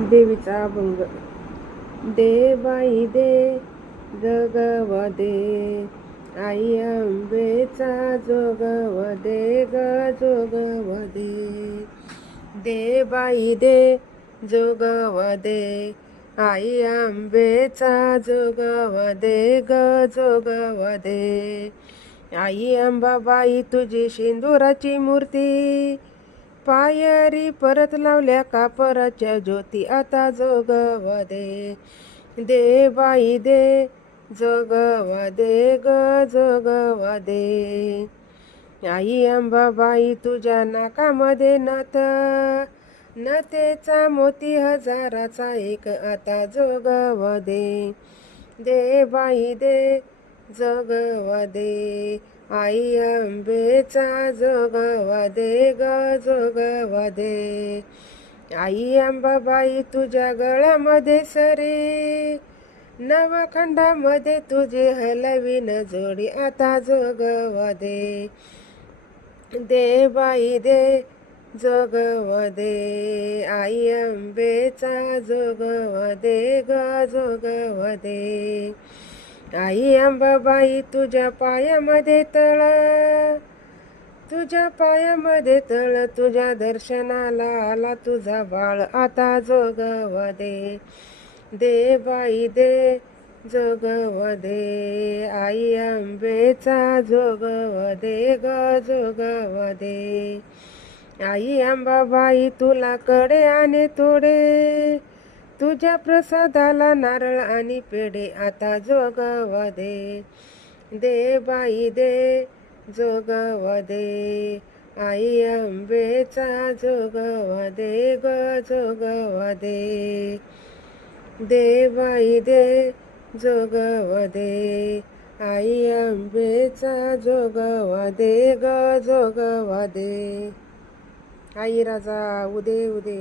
देवीचा अभंग. दे बाई दे जगव दे, आई अंबेचा जोगव दे ग जोगव दे. दे बाई दे जोगव दे, आई अंबेचा जोगव दे ग जोगव दे. आई अंबाबाई तुझी सिंदुराची मूर्ती, पायरी परत लावल्या कापराच्या ज्योती आता जोगव दे. दे बाई दे जोगव दे ग जोगव दे. आई अंबाबाई तुझ्या नाकामध्ये नथ, नथेचा मोती हजाराचा एक आता जोगव दे. दे बाई दे जोगव दे, आई अंबेचा जोगव दे ग जोगव दे. आई अंबाबाई तुझ्या गळ्यामध्ये सरी, नवखंडामध्ये तुझी हलवीन जोडी आता जोगव दे. दे बाई दे जोगव दे, आई अंबेचा जोगव दे ग जोगव दे. आई अंबाबाई तुझ्या पायामध्ये तळ, तुझ्या पायामध्ये तळ, तुझ्या दर्शनाला आला तुझा बाळ आता जोगव दे. दे बाई दे जोगव दे, आई अंबेचा जोगव दे ग जोगव दे. आई अंबाबाई तुला कडे आणि तोडे, तुझ्या प्रसादाला नारळ आणि पेढे आता जोगव दे. दे बाई दे जोगव दे, आई अंबेचा जोगव दे ग जोगव दे. दे बाई दे जोगव दे, आई अंबेचा जोगव दे ग जोगव दे. आई राजा उदे उदे.